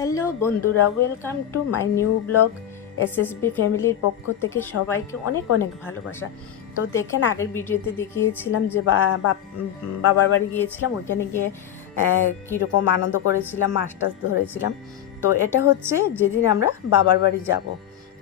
Hello বন্ধুরা welcome to my new blog SSB ফ্যামিলির পক্ষ থেকে সবাইকে অনেক অনেক ভালোবাসা। তো দেখেন, আগের ভিডিওতে দেখিয়েছিলাম যে বাবার বাড়ি গিয়েছিলাম, ওইখানে গিয়ে কীরকম আনন্দ করেছিলাম, মাছ টাছ ধরেছিলাম। তো এটা হচ্ছে যেদিন আমরা বাবার বাড়ি যাব।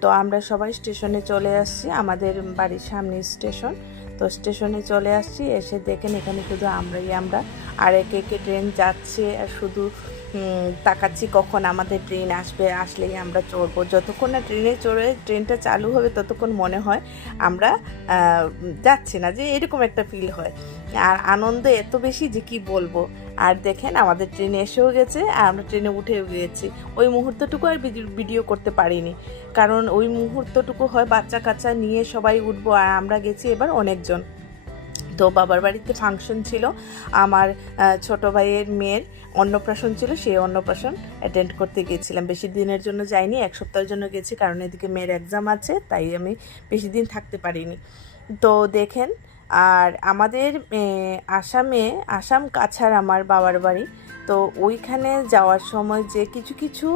তো আমরা সবাই স্টেশনে চলে আসছি, আমাদের বাড়ির সামনে স্টেশন। তো স্টেশনে চলে আসছি, এসে দেখেন এখানে শুধু আমরাই, আমরা আর একে একে ট্রেন যাচ্ছে, আর শুধু তাকাচ্ছি কখন আমাদের ট্রেন আসবে, আসলেই আমরা চড়বো। যতক্ষণ না ট্রেনে চড়ে ট্রেনটা চালু হবে ততক্ষণ মনে হয় আমরা যাচ্ছি না, যে এরকম একটা ফিল হয়। আর আনন্দ এত বেশি যে কি বলব? আর দেখেন আমাদের ট্রেনে এসেও গেছে, আর আমরা ট্রেনে উঠেও গিয়েছি। ওই মুহূর্তটুকু আর ভিডিও- করতে পারিনি। কারণ ওই মুহূর্তটুকু হয় বাচ্চা কাচ্চা নিয়ে সবাই উঠবো, আর আমরা গেছি এবার অনেকজন। তো বাবার বাড়িতে ফাংশন ছিল। আমার ছোট ভাইয়ের মেয়ের অন্নপ্রাশন ছিল সেই অন্নপ্রাশন অ্যাটেন্ড করতে গিয়েছিলাম। বেশি দিনের জন্য যাইনি, এক সপ্তাহের জন্য গেছি, কারণ এদিকে মেয়ের এক্সাম আছে, তাই আমি বেশি দিন থাকতে পারিনি। তো দেখেন আর আমাদের আসামে, আসাম কাছার আমার বাবার বাড়ি। তো ওইখানে যাওয়ার সময় যে কিছু কিছু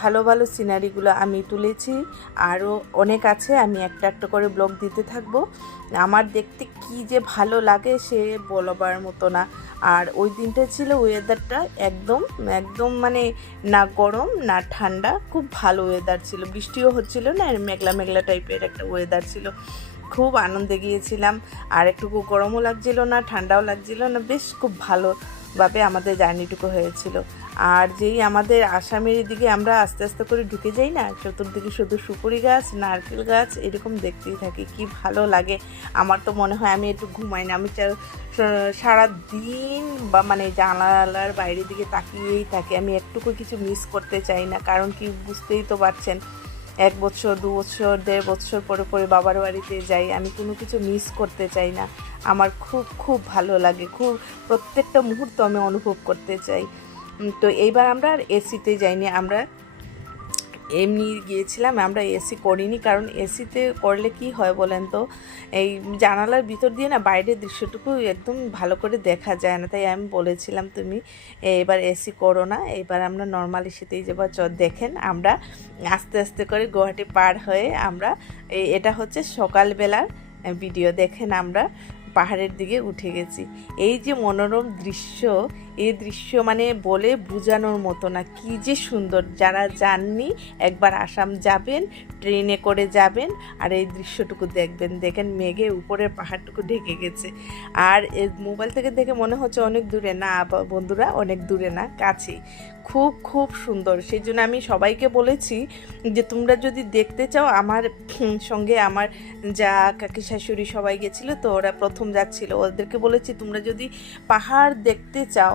ভালো ভালো সিনারিগুলো আমি তুলেছি। আরও অনেক আছে, আমি একটা একটা করে ব্লগ দিতে থাকব। আমার দেখতে কি যে ভালো লাগে সে বলবার মতো না। আর ওই দিনটা ছিল ওয়েদারটা একদম একদম মানে না গরম, না ঠান্ডা, খুব ভালো ওয়েদার ছিল। বৃষ্টিও হচ্ছিল না মেঘলা মেঘলা টাইপের একটা ওয়েদার ছিল। খুব আনন্দে গিয়েছিলাম। আর একটুকু গরমও লাগছিল না, ঠান্ডাও লাগছিল না, বেশ খুব ভালোভাবে আমাদের জার্নিটুকু হয়েছিল। আর যেই আমাদের আসামের দিকে আমরা আস্তে আস্তে করে ঢুকে যাই না, চতুর্দিকে শুধু সুপুরি গাছ, নারকেল গাছ, এরকম দেখতেই থাকি, কি ভালো লাগে। আমার তো মনে হয় আমি একটু ঘুমাই না, আমি সারা দিন বা মানে জানালার বাইরের দিকে তাকিয়েই থাকি, আমি একটুকু কিছু মিস করতে চাই না, কারণ কি বুঝতেই তো পারছেন এক বছর, দু বছর, দেড় বছর পরে পরে বাবার বাড়িতে যাই। আমি কোনো কিছু মিস করতে চাই না। আমার খুব খুব ভালো লাগে। খুব, প্রত্যেকটা মুহূর্ত আমি অনুভব করতে চাই। তো এইবার আমরা আর এসিতে যাইনি। আমরা এমনি গিয়েছিলাম, আমরা এসি করিনি, কারণ এসিতে করলে কি হয় বলেন তো? এই জানালার ভিতর দিয়ে না বাইরের দৃশ্যটুকু একদম ভালো করে দেখা যায় না। তাই আমি বলেছিলাম তুমি এবার এসি করো না, এবার আমরা নর্মাল এসিতেই যাব। চ দেখেন আমরা আস্তে আস্তে করে গুয়াহাটি পার হয়ে আমরা এটা হচ্ছে সকালবেলার ভিডিও। দেখেন আমরা পাহাড়ের দিকে উঠে গেছি। এই যে মনোরম দৃশ্য এই দৃশ্য মানে বলে বোঝানোর মতো না। কি যে সুন্দর। যারা যাননি, একবার আসাম যাবেন, ট্রেনে করে যাবেন, আর এই দৃশ্যটুকু দেখবেন। দেখেন মেঘে উপরের পাহাড়টুকু ঢেকে গেছে। আর এ মোবাইল থেকে দেখে মনে হচ্ছে অনেক দূরে। না বন্ধুরা, অনেক দূরে না, কাছে। খুব খুব সুন্দর। সেই জন্য আমি সবাইকে বলেছি যে, তোমরা যদি দেখতে চাও, আমার সঙ্গে আমার যা কাকি শাশুড়ি সবাই গেছিল, তো ওরা প্রথম যাচ্ছিল। ওদেরকে বলেছি, তোমরা যদি পাহাড় দেখতে চাও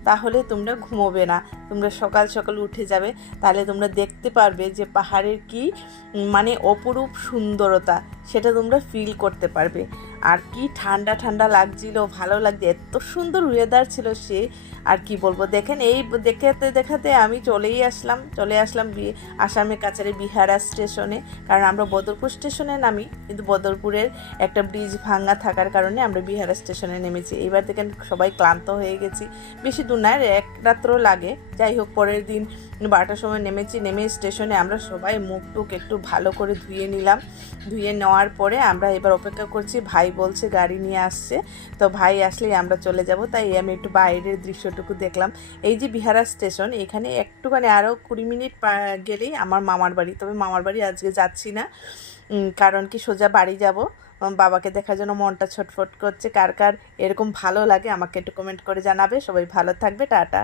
তাহলে তোমরা ঘুমোবে না। তোমরা সকাল সকাল উঠে যাবে, তাহলে তোমরা দেখতে পারবে যে পাহাড়ের কি মানে অপরূপ সুন্দরতা, সেটা তোমরা ফিল করতে পারবে। আর কি ঠান্ডা ঠান্ডা লাগছিল, ভালো লাগছে, এত সুন্দর ওয়েদার ছিল সে, আর কি বলব, দেখেন এই দেখাতে দেখাতে আমি চলেই আসলাম, চলে আসলাম আসামের কাছারে বিহারা স্টেশনে কারণ আমরা বদরপুর স্টেশনে নামি, কিন্তু বদরপুরের একটা ব্রিজ ভাঙা থাকার কারণে আমরা বিহারা স্টেশনে নেমেছি। এবার দেখেন সবাই ক্লান্ত হয়ে গেছি, বেশি দূর না এক রাত্র লাগে। যাই হোক পরের দিন বারোটার সময় নেমেছি, নেমে স্টেশনে আমরা সবাই মুখ টুক একটু ভালো করে ধুয়ে নিলাম। ধুয়ে নেওয়ার পরে আমরা এবার অপেক্ষা করছি, ভাই বলছে গাড়ি নিয়ে আসছে। তো ভাই আসলেই আমরা চলে যাব, তাই আমি একটু বাইরের দৃশ্যটুকু দেখলাম। এই যে বিহারা স্টেশন, এখানে একটুখানি আরও কুড়ি মিনিট গেলেই আমার মামার বাড়ি। তবে মামার বাড়ি আজকে যাচ্ছি না কারণ কি সোজা বাড়ি যাব। বাবাকে দেখার জন্য মনটা ছটফট করছে। কার কার এরকম ভালো লাগে আমাকে একটু কমেন্ট করে জানাবে। সবাই ভালো থাকবে। টাটা।